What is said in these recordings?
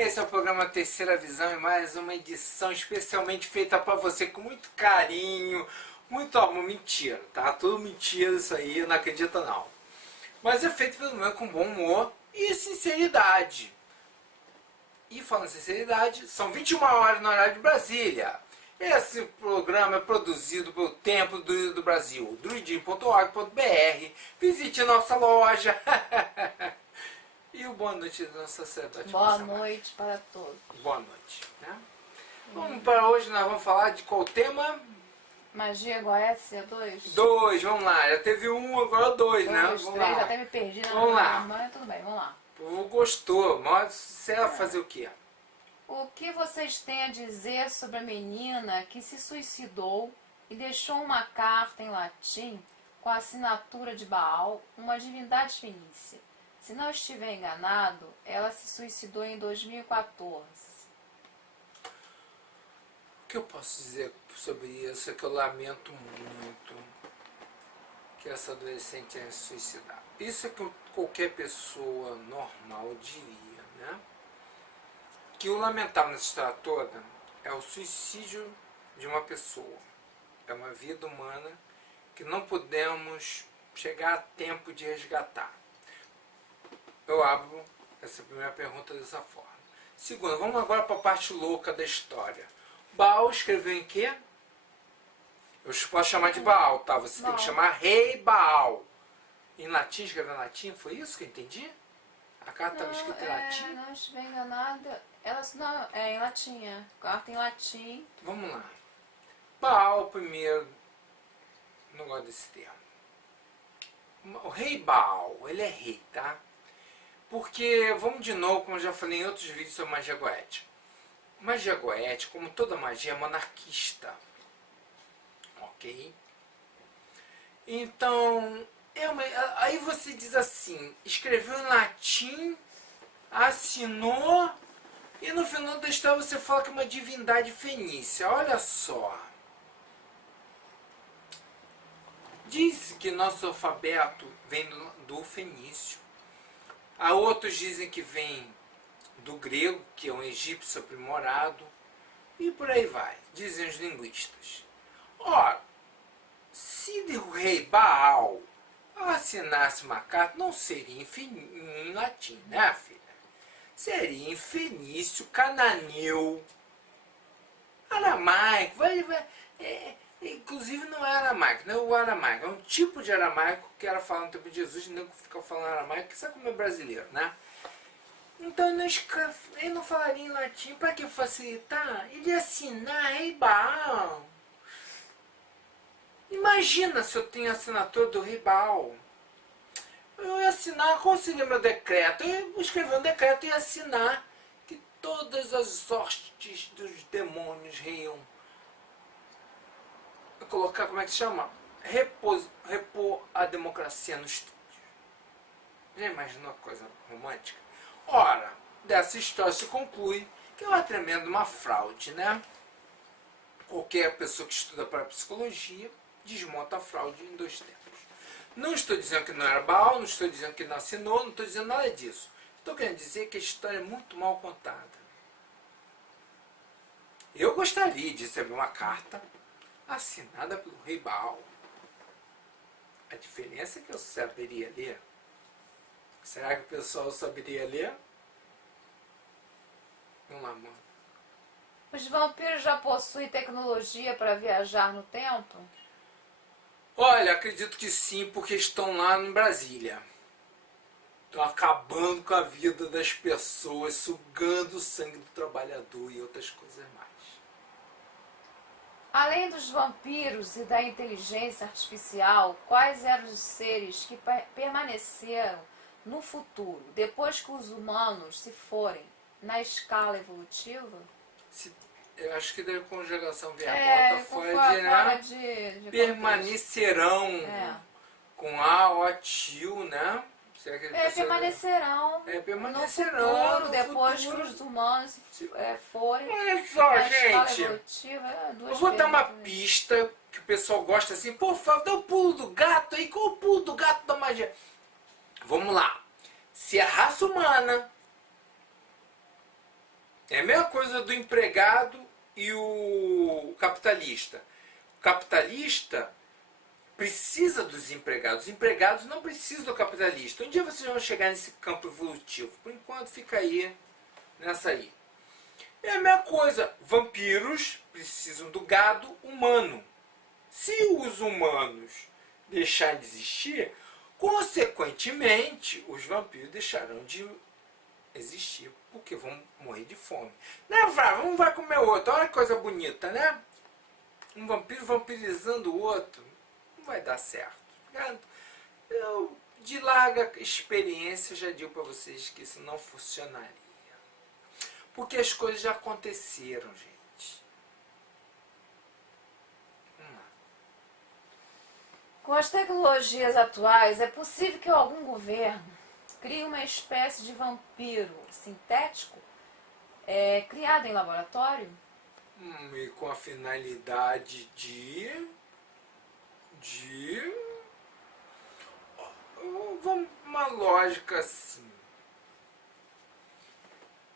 Esse é o programa Terceira Visão e mais uma edição especialmente feita para você com muito carinho, muito amor. Mentira, tá? Tudo mentira isso aí, não acredita não. Mas é feito pelo menos com bom humor e sinceridade. E falando em sinceridade, são 21 horas no horário de Brasília. Esse programa é produzido pelo Templo do Brasil, druidinho.org.br. Visite nossa loja. E o boa noite da nossa sacerdote. Boa noite para todos. Boa noite. Né? Vamos para hoje, nós vamos falar de qual tema? Magia Goécia 2? 2, vamos lá. Já teve um, agora 2, né? Dois, Vamos três, lá. até me perdi. Vamos lá. Mas tudo bem, vamos lá. O povo gostou, mas você vai fazer o quê? O que vocês têm a dizer sobre a menina que se suicidou e deixou uma carta em latim com a assinatura de Baal, uma divindade fenícia? Se não estiver enganado, ela se suicidou em 2014. O que eu posso dizer sobre isso é que eu lamento muito que essa adolescente tenha se suicidado. Isso é que qualquer pessoa normal diria, né? Que o lamentável nessa história toda é o suicídio de uma pessoa. É uma vida humana que não podemos chegar a tempo de resgatar. Eu abro essa primeira pergunta dessa forma. Segunda, vamos agora para a parte louca da história. Baal escreveu em quê? Eu posso chamar de Baal, tá? Você tem que chamar Rei Baal. Em latim, escreveu em latim? Foi isso que eu entendi? A carta estava escrita em latim? Não estiver enganada, ela não, é em latim, carta em latim. Vamos lá. Baal, primeiro, não gosto desse termo. O rei Baal, ele é rei, tá? Porque, vamos de novo, como eu já falei em outros vídeos sobre magia goética. Magia goética, como toda magia, é monarquista. Ok? Então, aí você diz assim, escreveu em latim, assinou, e no final da história você fala que é uma divindade fenícia. Olha só. Diz que nosso alfabeto vem do fenício. Há outros dizem que vem do grego, que é um egípcio aprimorado. E por aí vai, dizem os linguistas. Ora, se o rei Baal assinasse uma carta, não seria em latim, né, filha? Seria em fenício, cananeu, aramaico. Inclusive não é aramaico, não é o aramaico. É um tipo de aramaico que era falado no tempo de Jesus, e não ficava falando aramaico, que sabe como é brasileiro, né? Então ele não falaria em latim para que facilitar? Ele ia assinar Rei Baal. Imagina se eu tenho a assinatura do Rei Baal. Eu ia assinar, qual seria meu decreto? Eu ia escrever um decreto e ia assinar que todas as hostes dos demônios reiam. Eu colocar, como é que se chama? Repor a democracia no estúdio. Já imaginou uma coisa romântica? Ora, dessa história se conclui que é uma tremenda fraude, né? Qualquer pessoa que estuda para psicologia desmonta a fraude em 2 tempos. Não estou dizendo que não era Baal, não estou dizendo que não assinou, não estou dizendo nada disso. Estou querendo dizer que a história é muito mal contada. Eu gostaria de receber uma carta assinada pelo rei Baal. A diferença é que eu saberia ler. Será que o pessoal saberia ler? Vamos lá, mano. Os vampiros já possuem tecnologia para viajar no tempo? Olha, acredito que sim, porque estão lá em Brasília. Estão acabando com a vida das pessoas, sugando o sangue do trabalhador e outras coisas mais. Além dos vampiros e da inteligência artificial, quais eram os seres que permaneceram no futuro, depois que os humanos se forem, na escala evolutiva? Eu acho que da conjugação É, fora de permanecerão com a o tio, né? Permanecerão no futuro, depois que os humanos forem. Olha só, na escala gente. evolutiva, Eu vou dar uma pista que o pessoal gosta assim. Pô, Fábio, dá o pulo do gato aí. Qual o pulo do gato da magia? Vamos lá. Se a raça humana É a mesma coisa do empregado e o capitalista. O capitalista precisa dos empregados. Os empregados não precisam do capitalista. Um dia vocês vão chegar nesse campo evolutivo. Por enquanto fica aí, nessa aí. É a mesma coisa. Vampiros precisam do gado humano. Se os humanos deixarem de existir, consequentemente, os vampiros deixarão de existir, porque vão morrer de fome. Né, um vai comer o outro. Olha que coisa bonita, né? Um vampiro vampirizando o outro. Não vai dar certo. Eu, de larga experiência, já digo para vocês que isso não funcionaria. Porque as coisas já aconteceram, gente. Com as tecnologias atuais, é possível que algum governo crie uma espécie de vampiro sintético criado em laboratório? E com a finalidade vamos uma lógica assim.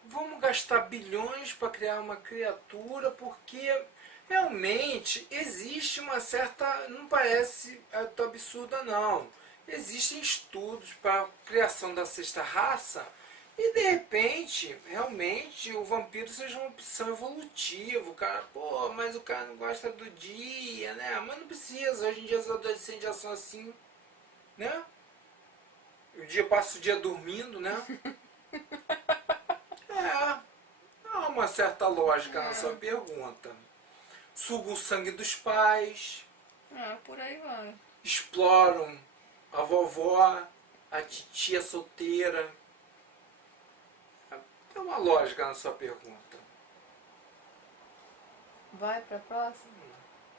Vamos gastar bilhões para criar uma criatura, porque realmente existe uma certa, não parece tão absurda não. Existem estudos para a criação da sexta raça e de repente, realmente, o vampiro seja uma opção evolutiva. O cara, pô, mas o cara não gosta do dia, né? Mas não precisa, hoje em dia os adolescentes já são assim, né? O dia passa o dia dormindo, né? Há uma certa lógica na sua pergunta. Sugam o sangue dos pais, Por aí vai. exploram a vovó, a titia solteira. Tem uma lógica na sua pergunta. Vai para a próxima?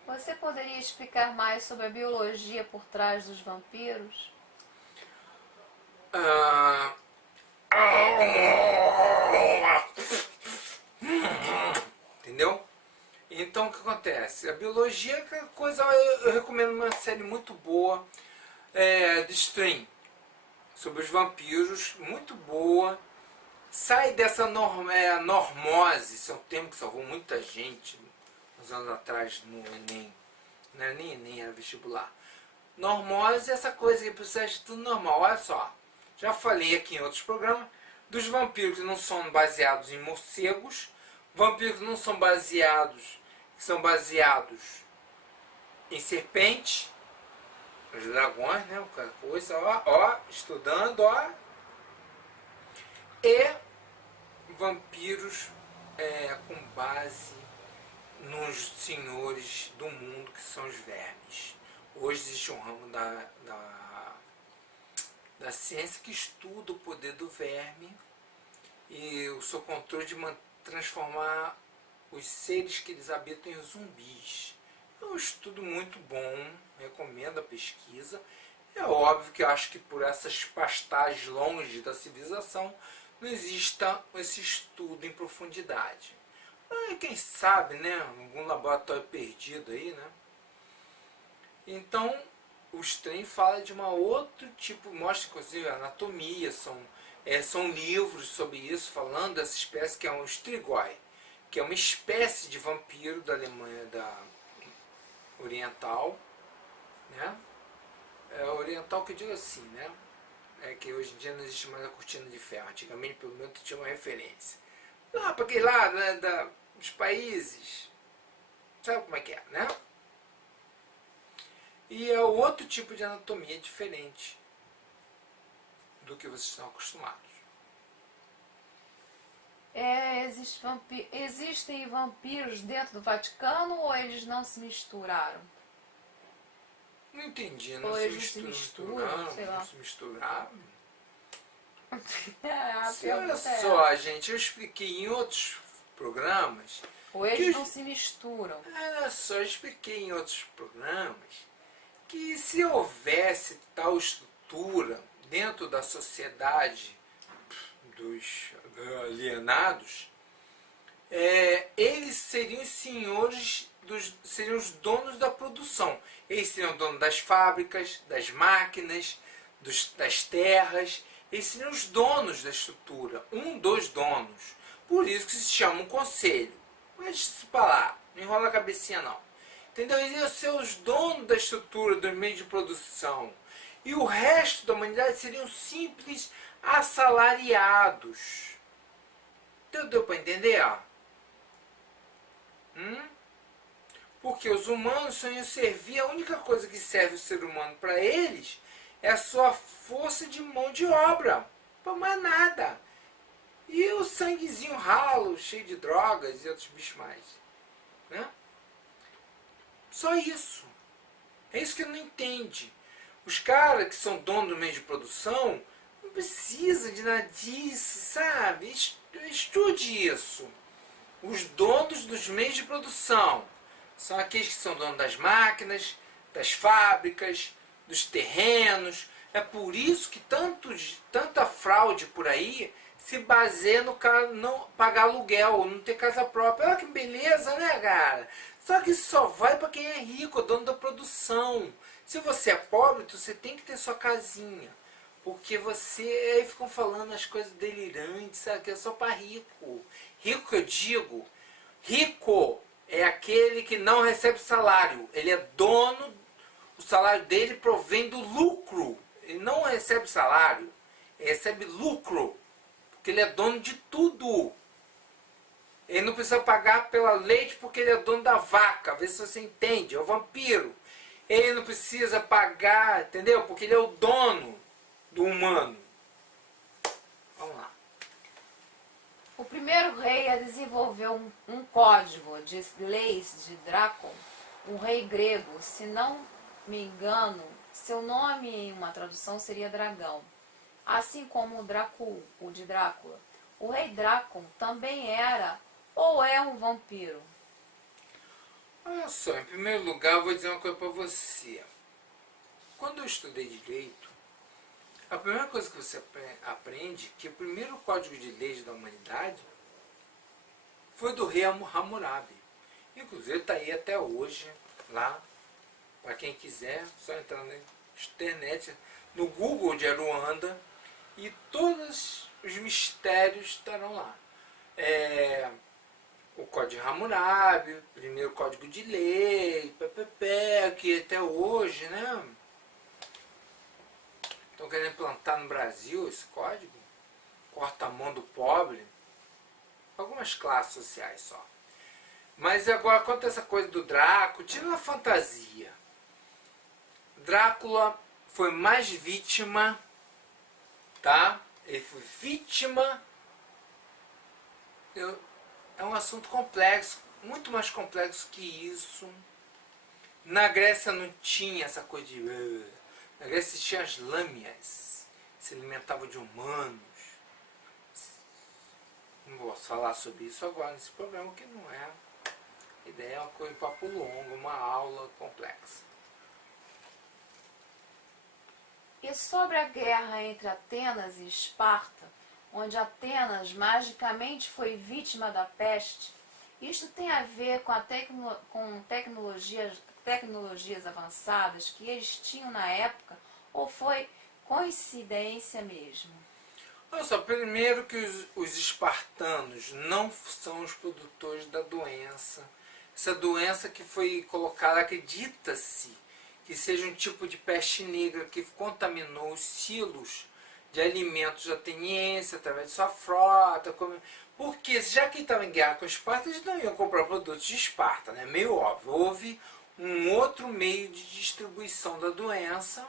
Você poderia explicar mais sobre a biologia por trás dos vampiros? Entendeu? Então o que acontece? A biologia é coisa. Eu recomendo uma série muito boa de Stream sobre os vampiros, muito boa. Sai dessa normose, esse é um termo que salvou muita gente uns anos atrás no Enem. Não era nem Enem, era vestibular. Normose é essa coisa que precisa de tudo normal. Olha só, já falei aqui em outros programas dos vampiros que não são baseados em morcegos, vampiros que não são baseados, que são baseados em serpente, os dragões, né? Qualquer coisa, ó, estudando, ó. E vampiros com base nos senhores do mundo, que são os vermes. Hoje existe um ramo da ciência que estuda o poder do verme e o seu controle de transformar os seres que eles habitam em zumbis. É um estudo muito bom, recomendo a pesquisa. É óbvio que eu acho que por essas pastagens longe da civilização não exista esse estudo em profundidade. Mas quem sabe, né? Algum laboratório perdido aí, né? Então, o Stream fala de uma outro tipo, mostra inclusive anatomia, são livros sobre isso, falando dessa espécie que é um strigoi, que é uma espécie de vampiro da Alemanha oriental, né? Oriental que eu digo assim, né? Que hoje em dia não existe mais a cortina de ferro. Antigamente, pelo menos, tinha uma referência. Lá para aquele lado, né, dos países, sabe como é que é, né? E é outro tipo de anatomia diferente do que vocês estão acostumados. Existem vampiros dentro do Vaticano ou eles não se misturaram? Não entendi, Ou eles se misturam, sei lá. Não se misturaram. Olha Olha só, gente, eu expliquei em outros programas. Ou eles não se misturam. Olha só, eu expliquei em outros programas que se houvesse tal estrutura dentro da sociedade dos alienados, eles seriam os senhores, seriam os donos da produção. Eles seriam donos das fábricas, das máquinas, das terras. Eles seriam os donos da estrutura, um dos donos. Por isso que se chama um conselho. Mas se falar, não enrola a cabecinha não. Entendeu? Eles iam ser os donos da estrutura do meio de produção. E o resto da humanidade seriam simples assalariados. Deu para entender? Porque os humanos só iam servir, a única coisa que serve o ser humano para eles é a sua força de mão de obra. Para mais nada. E o sanguezinho ralo, cheio de drogas e outros bichos mais. Né? Só isso. É isso que ele não entende. Os caras que são donos do meio de produção não precisam de nada disso, sabe? Estude isso. Os donos dos meios de produção são aqueles que são donos das máquinas, das fábricas, dos terrenos. É por isso que tanta fraude por aí se baseia no cara não pagar aluguel, não ter casa própria. Olha que beleza, né, cara? Só que isso só vai para quem é rico, dono da produção. Se você é pobre, você tem que ter sua casinha. Porque você... Aí ficam falando as coisas delirantes, sabe? Que é só para rico. Rico que eu digo, rico é aquele que não recebe salário. Ele é dono, o salário dele provém do lucro. Ele não recebe salário, ele recebe lucro. Porque ele é dono de tudo. Ele não precisa pagar pela leite porque ele é dono da vaca. Vê se você entende, é o vampiro. Ele não precisa pagar, entendeu? Porque ele é o dono do humano. Vamos lá. O primeiro rei a desenvolver um código de leis de Drácula, um rei grego, se não me engano, seu nome em uma tradução seria Dragão. Assim como o Drácula, o de Drácula. O rei Drácula também era ou é um vampiro? Olha só, em primeiro lugar eu vou dizer uma coisa para você. Quando eu estudei direito, a primeira coisa que você aprende é que o primeiro código de leis da humanidade foi do rei Hammurabi. Inclusive está aí até hoje, lá, para quem quiser, só entrar na internet, no Google de Aruanda, e todos os mistérios estarão lá. O Código de Hammurabi, o primeiro código de lei, que até hoje, né? Estão querendo implantar no Brasil esse código. Corta a mão do pobre. Algumas classes sociais só. Mas agora, quanto a essa coisa do Drácula, tira uma fantasia. Drácula foi mais vítima, tá? Ele foi vítima. É um assunto complexo, muito mais complexo que isso. Na Grécia não tinha essa coisa de... Na Grécia tinha as lâmias, se alimentavam de humanos. Não vou falar sobre isso agora nesse programa, que não é. A ideia é uma coisa em papo longo, uma aula complexa. E sobre a guerra entre Atenas e Esparta, onde Atenas magicamente foi vítima da peste, isto tem a ver com tecnologias avançadas que eles tinham na época, ou foi coincidência mesmo? Olha só, primeiro que os espartanos não são os produtores da doença. Essa doença que foi colocada, acredita-se que seja um tipo de peste negra que contaminou os silos de alimentos atenienses através de sua frota. Porque já que estava em guerra com Esparta, eles não iam comprar produtos de Esparta, né? Meio óbvio. Houve um outro meio de distribuição da doença.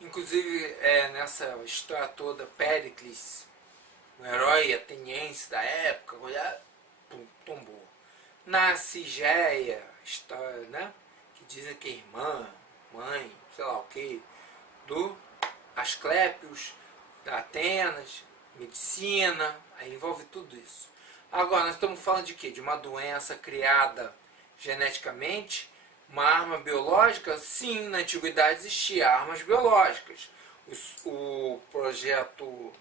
Inclusive, nessa história toda, Péricles, um herói ateniense da época, tombou. Na Cigeia, história, né? Que dizem que é irmã, mãe, sei lá o que, do Asclépios, da Atenas, medicina, aí envolve tudo isso. Agora, nós estamos falando de quê? De uma doença criada geneticamente, uma arma biológica? Sim, na antiguidade existia armas biológicas. O projeto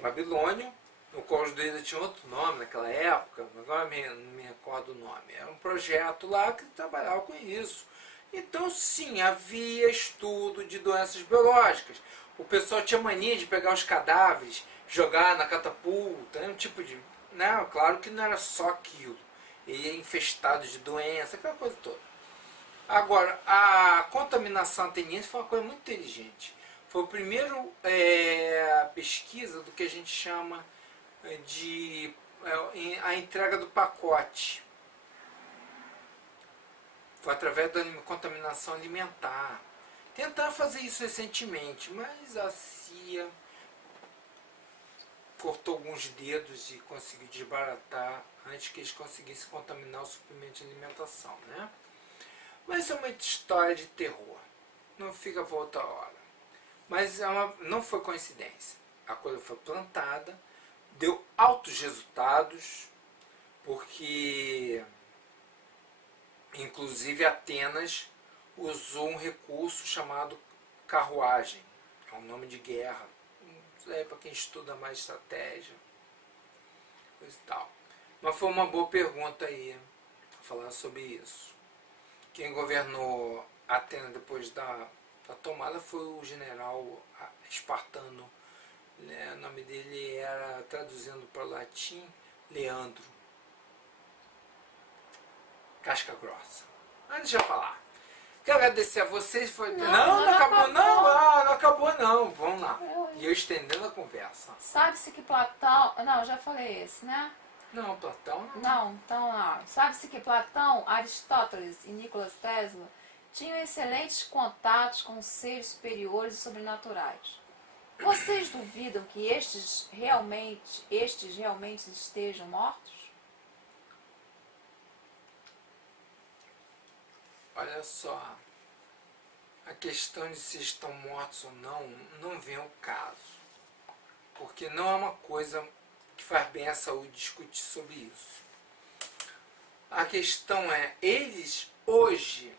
babilônio, no qual os deuses tinham outro nome naquela época, agora não me recordo o nome, era um projeto lá que trabalhava com isso. Então sim, havia estudo de doenças biológicas. O pessoal tinha mania de pegar os cadáveres, jogar na catapulta, um tipo de... Né? Claro que não era só aquilo. Ele é infestado de doença, aquela coisa toda. Agora, a contaminação ateniense foi uma coisa muito inteligente. Foi o primeiro pesquisa do que a gente chama de a entrega do pacote. Foi através da contaminação alimentar. Tentaram fazer isso recentemente, mas a CIA cortou alguns dedos e conseguiu desbaratar antes que eles conseguissem contaminar o suprimento de alimentação, né? Mas é uma história de terror. Não fica para outra hora. Mas não foi coincidência. A coisa foi plantada, deu altos resultados, porque inclusive Atenas usou um recurso chamado carruagem. É um nome de guerra. É para quem estuda mais estratégia, coisa e tal. Mas foi uma boa pergunta aí, falar sobre isso. Quem governou Atenas depois da tomada foi o general espartano. O nome dele era, traduzindo para o latim, Leandro. Casca grossa. Mas deixa eu falar. Quero agradecer a vocês. Não acabou não. Não acabou não. Vamos lá. E eu estendendo a conversa. Sabe-se que Platão... Não, já falei esse, né? Não, Platão não. Não, então lá. Sabe-se que Platão, Aristóteles e Nikola Tesla tinham excelentes contatos com seres superiores e sobrenaturais. Vocês duvidam que estes realmente estejam mortos? Olha só, a questão de se estão mortos ou não vem ao caso. Porque não é uma coisa que faz bem à saúde discutir sobre isso. A questão é, eles hoje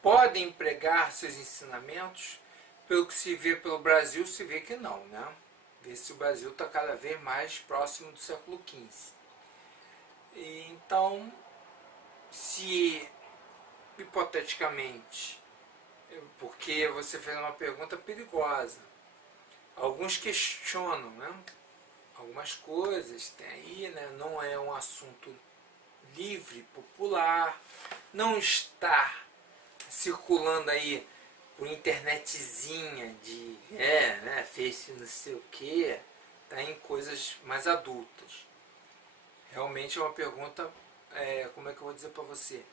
podem empregar seus ensinamentos? Pelo que se vê pelo Brasil, se vê que não, né? Vê-se o Brasil está cada vez mais próximo do século XV. Então, se hipoteticamente, porque você fez uma pergunta perigosa, alguns questionam, né? Algumas coisas tem aí, né? Não é um assunto livre, popular, não está circulando aí por internetzinha de né, Face não sei o que, tá em coisas mais adultas. Realmente é uma pergunta, como é que eu vou dizer para você?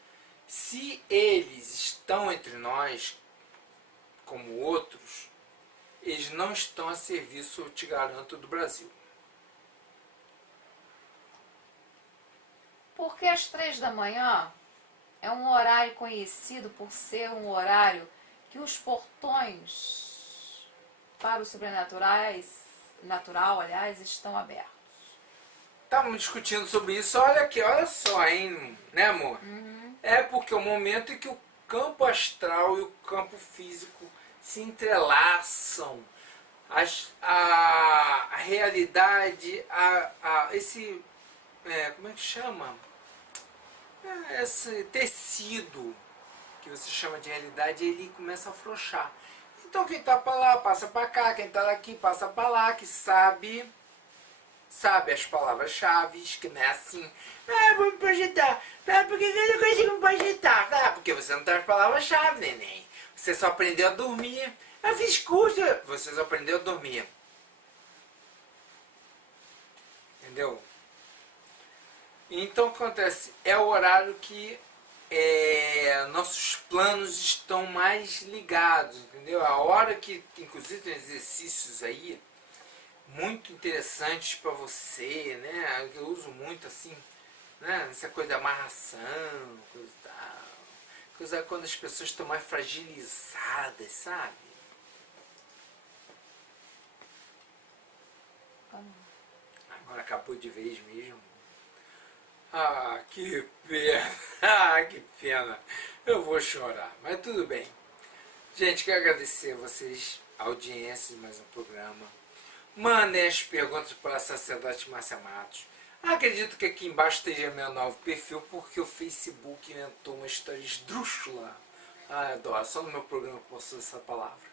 Se eles estão entre nós, como outros, eles não estão a serviço, eu te garanto, do Brasil. Porque às 3 da manhã é um horário conhecido por ser um horário que os portões para os natural, aliás, estão abertos. Estávamos discutindo sobre isso, olha aqui, olha só, hein, né, amor? É porque é o momento em que o campo astral e o campo físico se entrelaçam. A realidade, esse, como é que chama? Esse tecido que você chama de realidade, ele começa a afrouxar. Então quem está para lá passa para cá, quem está aqui passa para lá, que sabe as palavras-chave, que não é assim, vou me projetar, por que eu não consigo me projetar? Porque você não tem as palavras-chave, neném. Você só aprendeu a dormir. Eu fiz curso, você só aprendeu a dormir. Entendeu? Então o que acontece? É o horário que nossos planos estão mais ligados, entendeu? A hora que, inclusive, tem exercícios aí muito interessantes para você, né? Eu uso muito assim, né? Essa coisa da amarração, coisa e tal. Coisa quando as pessoas estão mais fragilizadas, sabe? Agora acabou de vez mesmo. Ah, que pena. Ah, que pena. Eu vou chorar, mas tudo bem. Gente, quero agradecer a vocês, a audiência de mais um programa. Mandem as perguntas para a Sacerdote Márcia Matos. Acredito que aqui embaixo esteja meu novo perfil, porque o Facebook inventou uma história esdrúxula. Ah, eu adoro. Só no meu programa que posso usar essa palavra.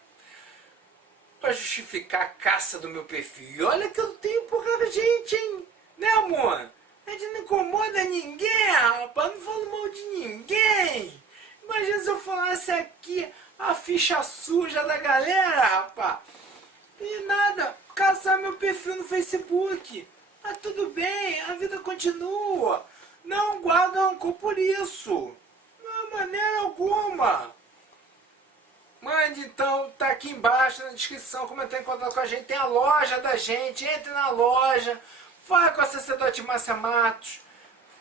pra justificar a caça do meu perfil. E olha que eu tenho pouca gente, hein? Né, amor? A gente não incomoda ninguém, rapaz. Não falo mal de ninguém. Imagina se eu falasse aqui a ficha suja da galera, rapaz. E nada, caçar meu perfil no Facebook. Ah, tudo bem, a vida continua. Não guardo rancor por isso. De maneira alguma. Mande então, tá aqui embaixo na descrição como entrar em contato com a gente. Tem a loja da gente, entre na loja. Fala com a sacerdote Márcia Matos.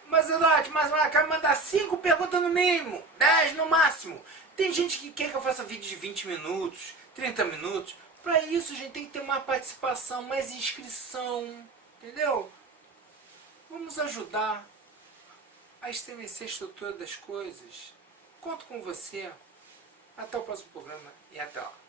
Mas Sacerdote Márcia Matos, quero mandar 5 perguntas no mínimo, 10 no máximo. Tem gente que quer que eu faça vídeo de 20 minutos, 30 minutos. Para isso, a gente tem que ter mais participação, mais inscrição, entendeu? Vamos ajudar a estremecer a estrutura das coisas. Conto com você. Até o próximo programa e até lá.